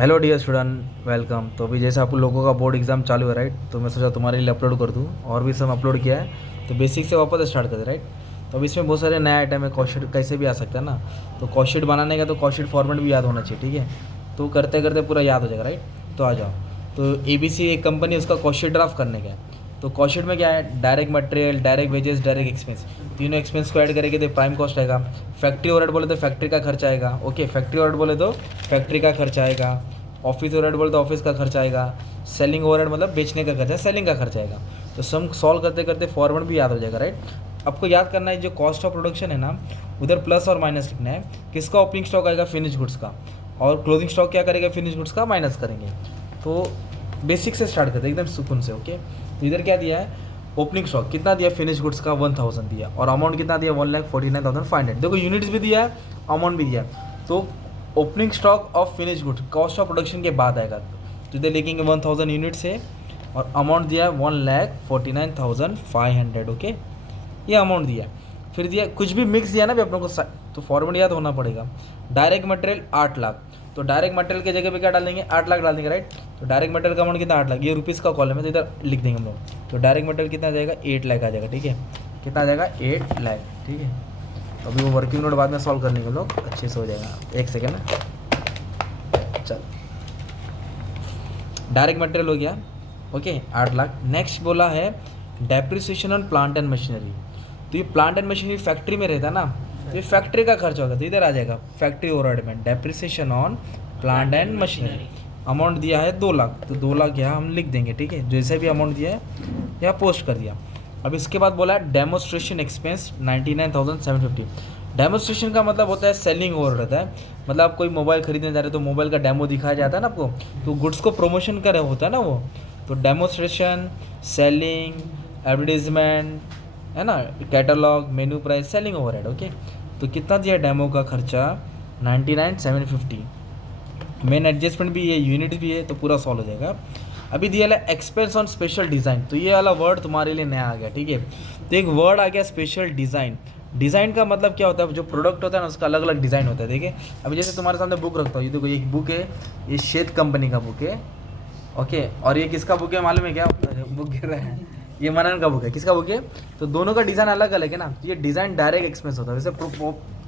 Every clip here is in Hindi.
Hello dear student, welcome. तो अभी जैसे आप लोगों का बोर्ड एग्जाम चालू है, राइट? तो मैं सोचा तुम्हारे लिए अपलोड कर दूँ, और भी सब अपलोड किया है। तो बेसिक से वापस स्टार्ट कर दे, राइट? तो अब इसमें बहुत सारे नए आइटम है, कॉस्ट कैसे भी आ सकता है ना। तो कॉस्ट बनाने का तो कॉस्ट फॉर्मेट भी याद होना चाहिए, ठीक है? तो करते करते पूरा याद हो जाएगा, राइट? तो आ जाओ। तो ABC एक कंपनी, उसका कॉस्ट ड्राफ्ट करने का है। तो कॉस्ट में क्या है? Direct material, direct wages, direct expense, तीनों एक्सपेंस को ऐड करेंगे तो प्राइम कॉस्ट आएगा। फैक्ट्री ओवरहेड बोले तो फैक्ट्री का खर्चा आएगा। ओके, फैक्ट्री ओवरहेड बोले तो फैक्ट्री का खर्चा आएगा। ऑफिस ओवरहेड बोले तो ऑफिस का खर्चा आएगा। सेलिंग ओवरहेड मतलब बेचने का खर्चा, सेलिंग का खर्चा आएगा। तो सम सॉल्व करते करते फॉर्मेट भी याद हो जाएगा, राइट? आपको याद करना है जो कॉस्ट ऑफ प्रोडक्शन है ना, उधर प्लस और माइनस लिखना है। किसका ओपनिंग स्टॉक आएगा? फिनिश गुड्स का। और क्लोजिंग स्टॉक क्या करेगा? फिनिश गुड्स का माइनस करेंगे। तो बेसिक से स्टार्ट करते हैं एकदम सुकून से। ओके, तो इधर क्या दिया है? ओपनिंग स्टॉक कितना दिया? फिनिश गुड्स का 1000 दिया। और अमाउंट कितना दिया? 1,49,500। देखो यूनिट्स भी दिया है, अमाउंट भी दिया। तो opening stock of finish goods cost of production के बाद आएगा। तो इधर लिखेंगे 1000 यूनिट से, और अमाउंट दिया है 1,49,500। ओके, ये अमाउंट दिया है। फिर दिया कुछ भी मिक्स दिया ना भी अपनों को, तो फॉर्मूला याद होना पड़ेगा। डायरेक्ट मटेरियल 8 लाख, तो डायरेक्ट मटेरियल की जगह पे क्या डाल देंगे? 8 लाख डाल देंगे, राइट? तो डायरेक्ट मटेरियल का अमाउंट कितना? 8 लाख। ये रुपीज़ का कॉलम है, तो इधर लिख देंगे हम लोग। तो डायरेक्ट मटेरियल कितना आ जाएगा? 8 लाख आ जाएगा, ठीक है? कितना आ जाएगा? 8 लाख, ठीक है? तो अभी वो वर्किंग नोट बाद में सॉल्व करने के हम लोग अच्छे से हो जाएगा। एक सेकेंड, चल। डायरेक्ट मटेरियल हो गया, ओके, 8 लाख। नेक्स्ट बोला है depreciation on plant and machinery. तो ये प्लांट एंड मशीनरी फैक्ट्री में रहता है ना, तो ये फैक्ट्री का खर्चा होगा, तो इधर आ जाएगा फैक्ट्री ओवरहेड में depreciation on plant and machinery. Amount दिया है 2 लाख, तो 2 लाख यहाँ हम लिख देंगे, ठीक है? जैसे भी अमाउंट दिया है यहाँ पोस्ट कर दिया। अब इसके बाद बोला है डेमोस्ट्रेशन एक्सपेंस 99,750। डेमोस्ट्रेशन का मतलब होता है सेलिंग ओवर रहता है। मतलब आप कोई मोबाइल खरीदने जा रहे हो तो मोबाइल का डेमो दिखाया जाता है ना आपको, तो गुड्स को प्रमोशन कर होता है ना वो। तो डेमोस्ट्रेशन, सेलिंग, एडवर्टीजमेंट, है ना, catalogue, menu price, selling overhead. Okay, तो कितना दिया डेमो का खर्चा? 99,750। मेन एडजस्टमेंट भी है, यूनिट भी है, तो पूरा सॉल्व हो जाएगा। अभी दिया है एक्सपेंस ऑन स्पेशल डिज़ाइन, तो ये वाला वर्ड तुम्हारे लिए नया आ गया, ठीक है? तो एक वर्ड आ गया स्पेशल डिज़ाइन। डिज़ाइन का मतलब क्या होता है? जो प्रोडक्ट होता है ना, उसका अलग अलग डिज़ाइन होता है। देखिए, अभी जैसे तुम्हारे सामने बुक रखता हूँ, ये देखो, एक बुक है, ये श्वेत कंपनी का बुक है। ओके, और ये किसका बुक है मालूम है क्या? बुक गिर रहा है, ये मनन का बुक है। किसका बुक है? तो दोनों का डिज़ाइन अलग अलग है ना। ये डिज़ाइन डायरेक्ट एक्सपेंस होता है, वैसे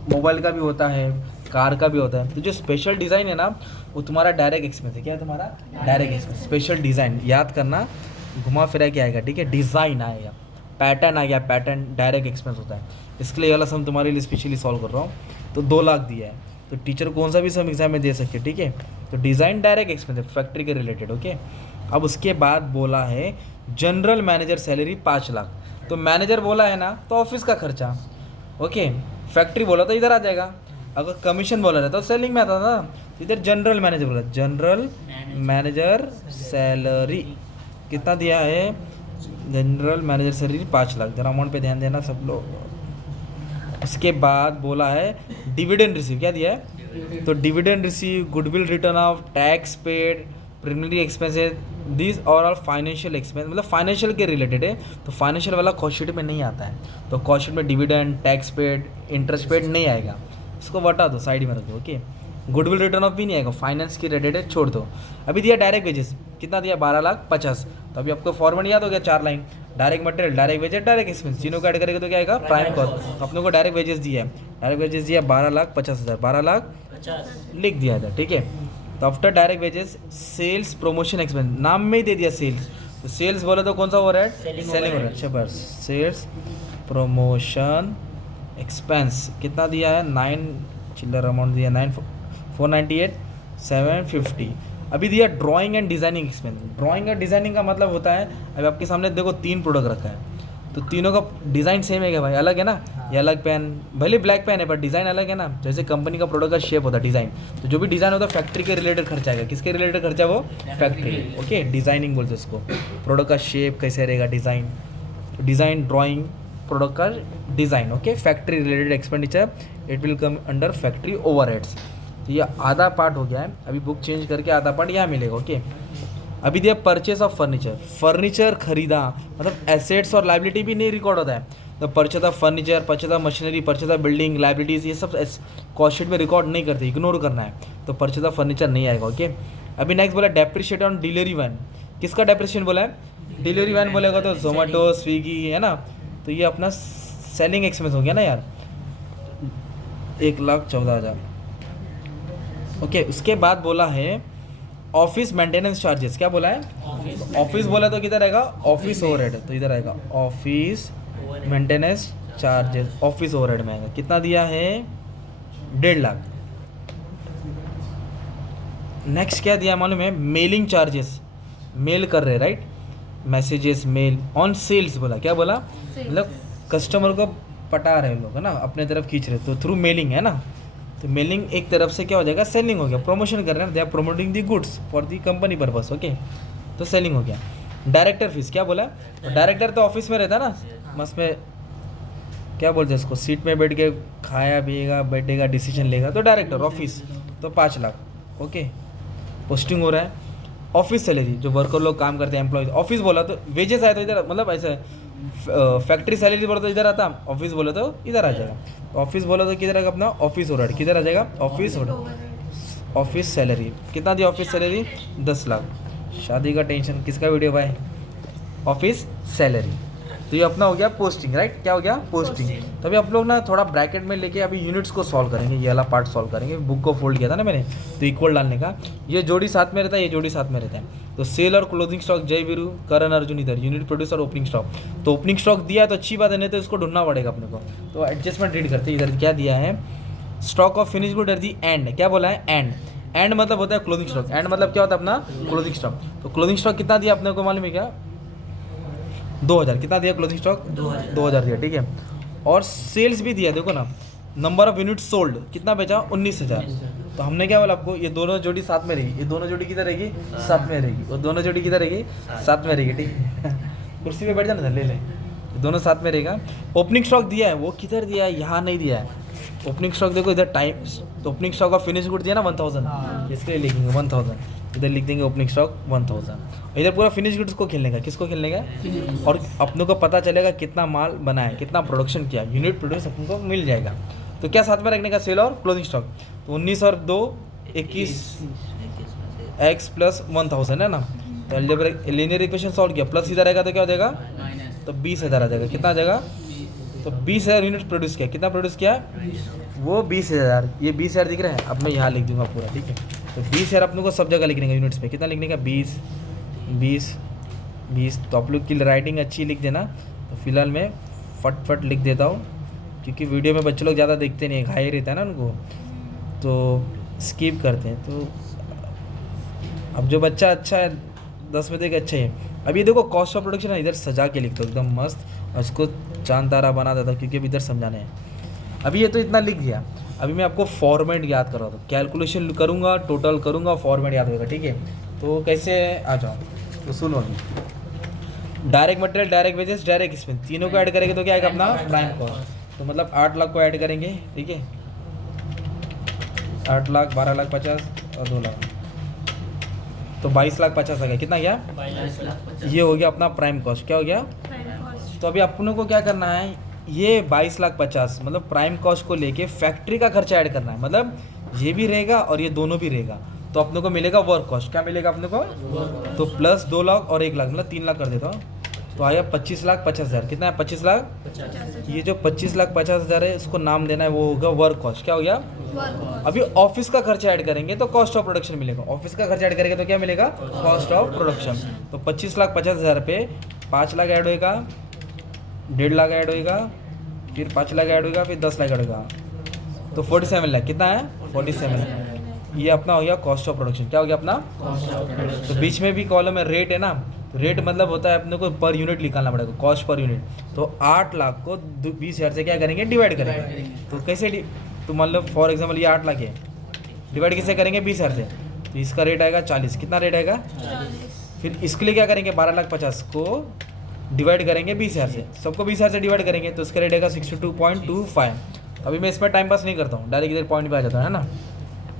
मोबाइल का भी होता है, कार का भी होता है। तो जो स्पेशल डिज़ाइन है ना, वो तुम्हारा डायरेक्ट एक्सपेंस है। क्या है तुम्हारा? Direct expense. स्पेशल डिज़ाइन याद करना, घुमा फिरा के आएगा, ठीक है? डिज़ाइन आएगा, पैटर्न आ गया, पैटर्न डायरेक्ट एक्सपेंस होता है। इसके लिए वाला सम तुम्हारे लिए स्पेशली सॉल्व कर रहा हूँ। तो 2 लाख दिया है, तो टीचर कौन सा भी सम एग्जाम में दे सकते, ठीक है? तो डिज़ाइन डायरेक्ट एक्सपेंस है, फैक्ट्री के रिलेटेड। ओके, अब उसके बाद बोला है जनरल मैनेजर सैलरी 5 लाख। तो मैनेजर बोला है ना, तो ऑफिस का खर्चा। ओके, फैक्ट्री बोला तो इधर आ जाएगा। अगर कमीशन बोला रहता तो सेलिंग में आता था, तो इधर जनरल मैनेजर बोला, जनरल मैनेजर सैलरी कितना दिया है? General manager salary 5 lakh. जरा अमाउंट पे ध्यान देना सब लोग। उसके बाद बोला है डिविडेंड रिसीव, क्या दिया है? तो dividend receive, goodwill return of, tax paid, preliminary expenses, this और ऑल फाइनेंशियल एक्सपेंस, मतलब फाइनेंशियल के रिलेटेड है। तो फाइनेंशियल वाला कॉस्ट शीट में नहीं आता है। तो कॉस्ट शीट में dividend, tax paid, interest paid नहीं आएगा, इसको बता दो, साइड में रख दो। ओके, गुडविल रिटर्न ऑफ भी नहीं आएगा, फाइनेंस की रिलेटेड छोड़ दो। अभी दिया डायरेक्ट वेजेस, कितना दिया? 12,50,000। तो अभी आपको फॉर्मेट याद हो गया, 4 line. Direct material, direct wages, direct expense, तीनों को ऐड करेंगे तो क्या आएगा? Prime cost. तो अपने को डायरेक्ट वेजेस दिया है, डायरेक्ट वेजेस दिया 12,50,000, 12,50,000 लिख दिया था, ठीक है? तो after direct wages, sales promotion expense, नाम में ही दे दिया सेल्स। तो सेल्स बोले तो कौन सा ओवरहेड? Selling overhead. बस सेल्स प्रमोशन एक्सपेंस कितना दिया है? 9 चिल्लर अमाउंट दिया, 498,750। अभी दिया drawing and designing expense. Drawing and designing का मतलब होता है, अभी आपके सामने देखो 3 प्रोडक्ट रखा है, तो तीनों का डिज़ाइन सेम है क्या भाई? अलग है ना। ये अलग पेन, भले ब्लैक पेन है, पर डिज़ाइन अलग है ना। जैसे कंपनी का प्रोडक्ट का शेप होता है डिज़ाइन, तो जो भी डिज़ाइन होता है फैक्ट्री के रिलेटेड खर्चा आएगा। किसके रिलेटेड खर्चा? वो फैक्ट्री। ओके, डिज़ाइनिंग बोलते हैं उसको। प्रोडक्ट का शेप कैसे रहेगा, डिज़ाइन। डिज़ाइन, ड्राइंग, प्रोडक्ट का design. Okay, factory related expenditure, it will come under factory overheads. तो ये आधा पार्ट हो गया है। अभी बुक चेंज करके आधा पार्ट यहाँ मिलेगा। ओके, अभी दिया परचेस ऑफ फर्नीचर, फर्नीचर खरीदा, मतलब एसेट्स और लाइबिलिटी भी नहीं रिकॉर्ड होता है। तो purchase of furniture, purchase of machinery, purchase of building, liabilities, ये सब कॉस्ट शीट में रिकॉर्ड नहीं करते, इग्नोर करना है। तो परचेज ऑफ फर्नीचर नहीं आएगा। ओके, अभी नेक्स्ट बोला डेप्रिशिएट ऑन डिलीवरी वैन, किसका डेप्रिशिएशन बोला है? डिलीवरी वैन बोलेगा तो जोमेटो स्विगी है ना, तो ये अपना सेलिंग एक्सपेंस हो गया ना यार, 1,14,000। ओके, उसके बाद बोला है ऑफिस मेंटेनेंस चार्जेस, क्या बोला है? ऑफिस बोला तो किधर आएगा? ऑफिस ओवरहेड, तो इधर आएगा office maintenance charges, office overhead में आएगा। कितना दिया है? 1.5 लाख। नेक्स्ट क्या दिया मालूम है? मेलिंग चार्जेस, मेल कर रहे right, messages mail on sales बोला, क्या बोला? मतलब कस्टमर को पटा रहे लोग है ना, अपने तरफ खींच रहे, तो थ्रू मेलिंग है ना, तो मेलिंग एक तरफ से क्या हो जाएगा? सेलिंग हो गया, प्रमोशन कर रहे हैं, they are promoting the goods for the company purpose. Okay, तो सेलिंग हो गया। डायरेक्टर फीस, क्या बोला? डायरेक्टर तो ऑफिस में रहता ना, मस्त में क्या बोलते हैं उसको, सीट में बैठ के खाया पिएगा, बैठेगा, डिसीजन लेगा, तो डायरेक्टर ऑफिस, तो 5 लाख। ओके, पोस्टिंग हो रहा है। ऑफिस सैलरी, जो वर्कर लोग काम करते हैं, एम्प्लॉयज, ऑफिस बोला तो वेजेस आए तो इधर, मतलब ऐसे फैक्ट्री सैलरी बोला तो इधर आता, ऑफिस बोला तो इधर आ जाएगा। ऑफिस बोला तो किधर आएगा अपना? ऑफिस ओवरहेड, किधर आ जाएगा? Office overhead. ऑफिस सैलरी कितना दी? Office salary 10 lakh. शादी का टेंशन किसका वीडियो भाई? Office salary. तो ये अपना हो गया पोस्टिंग राइट, क्या हो गया? पोस्टिंग। तो अभी आप लोग ना थोड़ा ब्रैकेट में लेके अभी यूनिट्स को सॉल्व करेंगे, ये वाला पार्ट सॉल्व करेंगे। बुक को फोल्ड किया था ना मैंने, तो इक्वल डालने का, ये जोड़ी साथ में रहता है, ये जोड़ी साथ में रहता है। तो सेल और क्लोजिंग स्टॉक जय वीरू करण अर्जुन इधर, यूनिट प्रोड्यूस और ओपनिंग स्टॉक। तो ओपनिंग स्टॉक दिया तो अच्छी बात है, नहीं तो इसको ढूंढना पड़ेगा अपने को। तो एडजस्टमेंट रीड करते हैं, इधर क्या दिया है? Stock of finish good at the and, क्या बोला है? एंड। एंड मतलब होता है क्लोजिंग स्टॉक, एंड मतलब क्या होता है अपना? Closing stock. तो क्लोजिंग स्टॉक कितना दिया अपने को मालूम है क्या? 2000। कितना दिया क्लोजिंग स्टॉक? 2000 दिया, ठीक है। और सेल्स भी दिया, देखो ना, नंबर ऑफ यूनिट सोल्ड कितना बेचा? 19,000। तो हमने क्या बोला आपको? ये दोनों जोड़ी साथ में रहेगी, ये दोनों जोड़ी किधर रहेगी? साथ में रहेगी। और दोनों जोड़ी किधर रहेगी? साथ में रहेगी, ठीक है। कुर्सी पे बैठ जाना, ले ले, दोनों साथ में रहेगा। ओपनिंग स्टॉक दिया है, वो किधर दिया है? यहाँ नहीं दिया है। ओपनिंग स्टॉक देखो इधर, time opening stock of finish good दिया ना 1000, इसके लिए लिखेंगे 1000, इधर लिख देंगे ओपनिंग स्टॉक 1000। इधर पूरा फिनिश गुड्स को खेलने का, किसको खेलने का? और अपनों को पता चलेगा कितना माल बना है, कितना प्रोडक्शन किया, यूनिट प्रोड्यूस अपन को मिल जाएगा। तो क्या साथ में रखने का? सेल और क्लोजिंग स्टॉक। तो 19 और 2 21 x प्लस 1000 है ना। तो अलजेब्रिक लीनियर इक्वेशन सॉल्व किया, प्लस इधर आएगा तो क्या हो जाएगा? तो 20,000 आ जाएगा। कितना आ जाएगा? तो 20,000 यूनिट प्रोड्यूस किया। कितना प्रोड्यूस किया? वो 20,000। ये 20,000 दिख रहा है, अब मैं यहाँ लिख दूंगा पूरा, ठीक है। तो 20,000 अपने को सब जगह लिखने का, यूनिट्स पे कितना लिखने का? 20 20 20। तो आप लोग की राइटिंग अच्छी लिख देना। तो फिलहाल मैं फट लिख देता हूँ, क्योंकि वीडियो में बच्चे लोग ज़्यादा देखते नहीं, घाई रहता है ना उनको, तो स्किप करते हैं। तो अब जो बच्चा अच्छा है 10 में देख अच्छा है। अभी देखो कॉस्ट ऑफ प्रोडक्शन है, इधर सजा के लिख दो एकदम मस्त, और उसको चांद तारा बना देता, क्योंकि अभी इधर समझाने हैं। अभी ये तो इतना लिख दिया, अभी मैं आपको फॉर्मेट याद कर रहा था, कैलकुलेशन करूँगा, टोटल करूँगा, फॉर्मेट याद होगा, ठीक है। तो कैसे आ जाओ, तो सुनो अभी। Direct material, direct wages, direct expense, तीनों को ऐड करेंगे तो क्या आएगा अपना? Prime cost. तो मतलब 8 लाख को ऐड करेंगे, ठीक है, 8 लाख, 12 लाख 50 और 2 लाख, तो 22 लाख 50 आ गया। कितना गया? 22 लाख। ये हो गया अपना प्राइम कॉस्ट। क्या हो गया? तो अभी अपनों को क्या करना है? ये 22 लाख 50 मतलब प्राइम कॉस्ट को लेके फैक्ट्री का खर्चा ऐड करना है, मतलब ये भी रहेगा और ये दोनों भी रहेगा। तो अपने को मिलेगा वर्क कॉस्ट। क्या मिलेगा अपने को? तो प्लस 2 लाख और 1 लाख, मतलब 3 लाख कर देता हूँ, तो आया 25 लाख 50,000। कितना है? 25 लाख। ये जो 25 लाख 50,000 है, इसको नाम देना है, वो होगा वर्क कॉस्ट। क्या हो गया? अभी ऑफिस का खर्चा ऐड करेंगे तो कॉस्ट ऑफ प्रोडक्शन मिलेगा। ऑफिस का खर्चा ऐड करेंगे तो क्या मिलेगा? Cost of production. तो 25 लाख 50,000 पे 5 लाख ऐड होएगा, 1.5 लाख ऐड होएगा, फिर 5 लाख ऐड होएगा, फिर 10 लाख ऐड होगा, तो 47 लाख। कितना है? 47 लाख। ये अपना हो गया कॉस्ट ऑफ प्रोडक्शन। क्या हो गया अपना? तो बीच में भी कॉलम है रेट है ना, तो रेट मतलब होता है अपने को पर यूनिट निकालना पड़ेगा, कॉस्ट पर यूनिट। तो 8 लाख को 20,000 से क्या करेंगे? डिवाइड करेंगे। तो कैसे तो मतलब फॉर एग्जाम्पल ये 8 लाख है, डिवाइड किससे करेंगे? 20,000 से, तो इसका रेट आएगा 40। कितना रेट आएगा? 40। फिर इसके लिए क्या करेंगे? 12 लाख 50 को डिवाइड करेंगे 20,000 से, सबको 20,000 से डिवाइड करेंगे, तो इसका रेट आएगा 62.25। अभी मैं इसमें टाइम पास नहीं करता हूँ, डायरेक्ट इधर पॉइंट पे आ जाता है ना,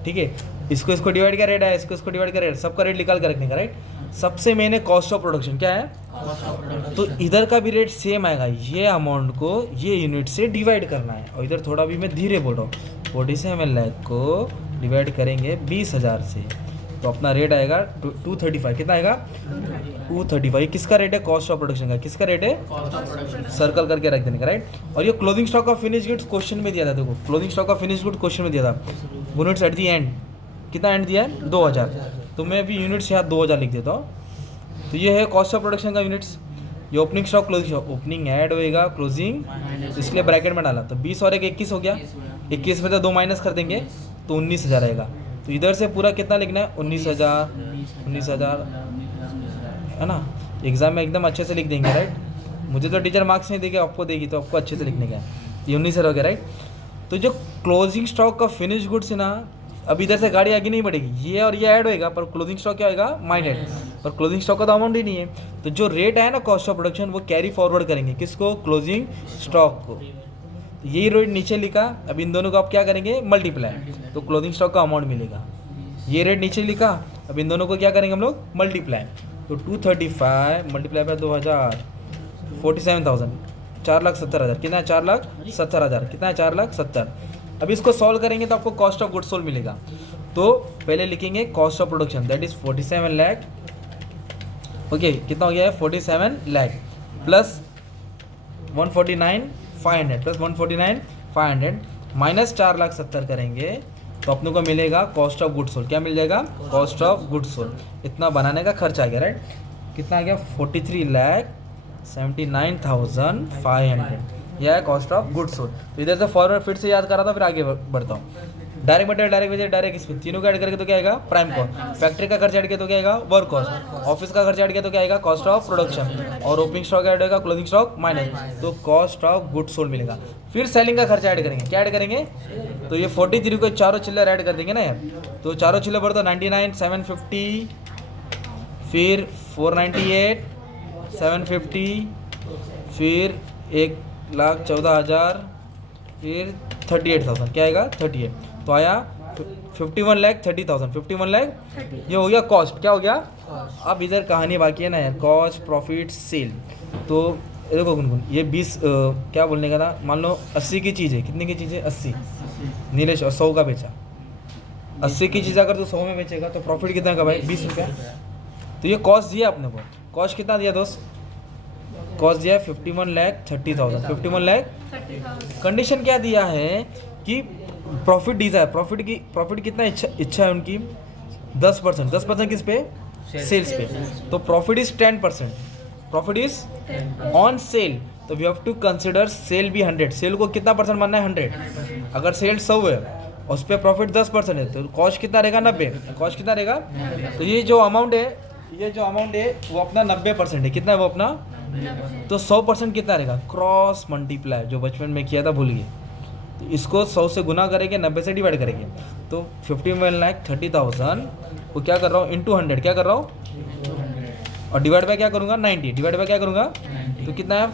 ठीक है। इसको डिवाइड का रेट है, इसको डिवाइड का रेट, सबका रेट निकाल कर रखने का, राइट। सबसे मेन है कॉस्ट ऑफ प्रोडक्शन। क्या है? तो इधर का भी रेट सेम आएगा, ये अमाउंट को ये यूनिट से डिवाइड करना है। और इधर थोड़ा भी मैं धीरे बोल रहा हूँ, 47 लाख को डिवाइड करेंगे 20,000 से, तो अपना रेट आएगा 235। कितना आएगा 235। किसका रेट है, कॉस्ट ऑफ प्रोडक्शन का। किसका रेट है, सर्कल करके रख देने का, राइट। और ये closing stock of finish goods question में दिया था, देखो closing stock of finish good question में दिया था, यूनिट्स एट दी एंड। कितना एंड दिया है, 2000। तो मैं अभी यूनिट्स यहाँ 2000 लिख देता हूँ। तो ये है कॉस्ट ऑफ प्रोडक्शन का यूनिट्स। ये opening stock closing stock, opening add होएगा, क्लोजिंग, इसलिए ब्रैकेट में डाला। तो 20 और 21 हो गया, 21 में तो 2 माइनस कर देंगे तो 19,000 आएगा। तो इधर से पूरा कितना लिखना है, 19,000 है ना। एग्जाम में एकदम अच्छे से लिख देंगे, राइट। मुझे तो टीचर मार्क्स नहीं देगी, आपको देगी, तो आपको अच्छे से लिखने का है। ये 19,000 हो गया, राइट। तो जो क्लोजिंग स्टॉक का फिनिश गुड्स है ना, अब इधर से गाड़ी आगे नहीं बढ़ेगी, ये और ये ऐड होएगा, पर क्लोजिंग स्टॉक क्या होएगा, माइनस। पर क्लोजिंग स्टॉक का तो अमाउंट ही नहीं है। तो जो रेट है ना कॉस्ट ऑफ प्रोडक्शन, वो कैरी फॉरवर्ड करेंगे किसको, क्लोजिंग स्टॉक को। यही रेट नीचे लिखा, अब इन दोनों को आप क्या करेंगे, मल्टीप्लाई, तो क्लोजिंग स्टॉक का अमाउंट मिलेगा। ये रेट नीचे लिखा, अब इन दोनों को क्या करेंगे हम लोग, मल्टीप्लाई। तो 235 मल्टीप्लाई बाय 2000, 47,000, 4,70,000। कितना है, 4,70,000। कितना है, 4,70,000। अब इसको सॉल्व करेंगे तो आपको कॉस्ट ऑफ गुड्स सोल्ड मिलेगा। तो पहले लिखेंगे cost of production, that is 47 lakh. Okay, कितना हो गया है, 47 लाख प्लस 149,500 प्लस 149,500 माइनस 4,70,000 करेंगे तो अपने को मिलेगा कॉस्ट ऑफ गुड्स सोल्ड। क्या मिल जाएगा, कॉस्ट ऑफ गुड्स सोल्ड। इतना बनाने का खर्च आ गया, राइट। कितना आ गया, 43,79,500। यह है कॉस्ट ऑफ गुड्स सोल्ड। तो इधर से फॉरवर्ड फिर से याद करा था, फिर आगे बढ़ता हूँ। Direct material, direct wages, direct इसमें तीनों का ऐड करके तो क्या आएगा, प्राइम कॉस्ट। फैक्ट्री का खर्च ऐड किया तो क्या आएगा, वर्क कॉस्ट। ऑफिस का खर्च ऐड किया तो क्या आएगा, कॉस्ट ऑफ प्रोडक्शन। और ओपनिंग स्टॉक ऐड होगा, क्लोजिंग स्टॉक माइनस, तो कॉस्ट ऑफ गुड्स सोल्ड मिलेगा। फिर सेलिंग का खर्च ऐड करेंगे, क्या ऐड करेंगे, तो ये 43 को चारों चिल्लर ऐड कर देंगे ना। तो चारों चिल्लर पर तो 99,750, फिर 498, 750, फिर 1,14,000, फिर 38,000। क्या आएगा, 38। तो आया 51,30,000, 51,00,000। ये हो गया कॉस्ट। क्या हो गया, अब इधर कहानी बाकी है ना यार, कॉस्ट प्रॉफिट सेल। तो देखो गुनगुन, ये 20 क्या बोलने का था, मान लो 80 की चीज़ है। कितने की चीज़ है, 80। नीलेश 100 का बेचा। 80 की चीज़ अगर तो 100 में बेचेगा तो प्रॉफिट कितना का भाई, 20 रुपया। तो ये कॉस्ट दिया अपने को। कॉस्ट कितना दिया दोस्त, कॉस्ट दिया 51,30,000, 51,30,000। कंडीशन क्या दिया है कि प्रॉफिट डिजायर, प्रॉफिट कितना इच्छा है उनकी, 10%। 10% किस पे, सेल्स पे। तो profit is 10%, profit is on sale. तो we have to consider sale भी 100। सेल को कितना परसेंट मानना है, 100। अगर सेल 100 है और उस पर प्रॉफिट 10% है तो कॉस्ट कितना रहेगा, 90। कॉस्ट कितना रहेगा, तो ये जो अमाउंट है वो अपना 90% है। कितना है वो अपना, तो 100% कितना रहेगा, क्रॉस मल्टीप्लाई, जो बचपन में किया था भूल गए। तो इसको 100 से गुना करेंगे, 90 से डिवाइड करेंगे। तो 51,30,000 को क्या कर रहा हूँ, इंटू 100 क्या कर रहा हूँ, और डिवाइड बाय क्या करूँगा, 90। डिवाइड बाय क्या करूँगा, तो कितना है,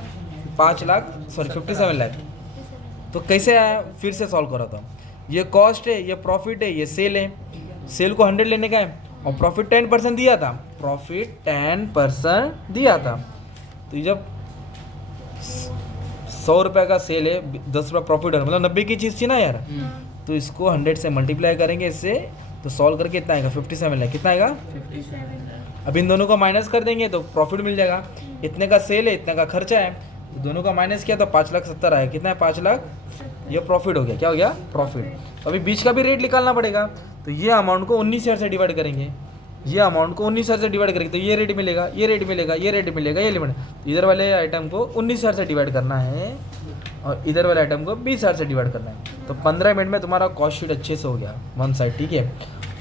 57 लाख। तो कैसे आया, फिर से सॉल्व करा था। ये कॉस्ट है, ये प्रॉफिट है, ये सेल है। सेल को 100 लेने का है और प्रॉफिट 10% दिया था, प्रॉफिट 10% दिया था। तो ये जब 100 रुपये का सेल है, 10 रुपये प्रॉफिट है, मतलब 90 की चीज़ थी ना यार। तो इसको 100 से मल्टीप्लाई करेंगे इससे, तो सॉल्व करके इतना आएगा, 57 लाख। कितना आएगा, 57। अब इन दोनों को माइनस कर देंगे तो प्रॉफिट मिल जाएगा। इतने का सेल है, इतने का खर्चा है, तो दोनों का माइनस किया तो 5,70,000 आया। कितना है, 5 लाख। ये प्रॉफिट हो गया। क्या हो गया, प्रॉफिट। तो अभी बीच का भी रेट निकालना पड़ेगा। तो ये अमाउंट को 19,000 से डिवाइड करेंगे, ये अमाउंट को 19,000 से डिवाइड करेंगे, तो ये रेट मिलेगा, ये रेट मिलेगा, ये रेट मिलेगा, ये लिमिट। इधर वाले आइटम को 19,000 से डिवाइड करना है और इधर वाले आइटम को 20,000 से डिवाइड करना है। तो 15 मिनट में तुम्हारा कॉस्ट शीट अच्छे से हो गया वन साइड, ठीक है।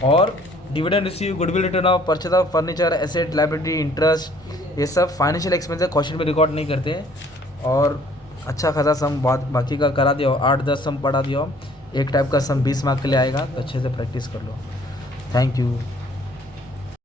और dividend receive, goodwill return of, purchase of furniture, asset, liability, interest, ये सब फाइनेंशियल एक्सपेंसेस कॉस्ट शीट में रिकॉर्ड नहीं करते। और अच्छा खासा सम बाकी का करा दिया, 8-10 सम पढ़ा दिया। एक टाइप का सम 20 मार्क के लिए आएगा, तो अच्छे से प्रैक्टिस कर लो। Thank you.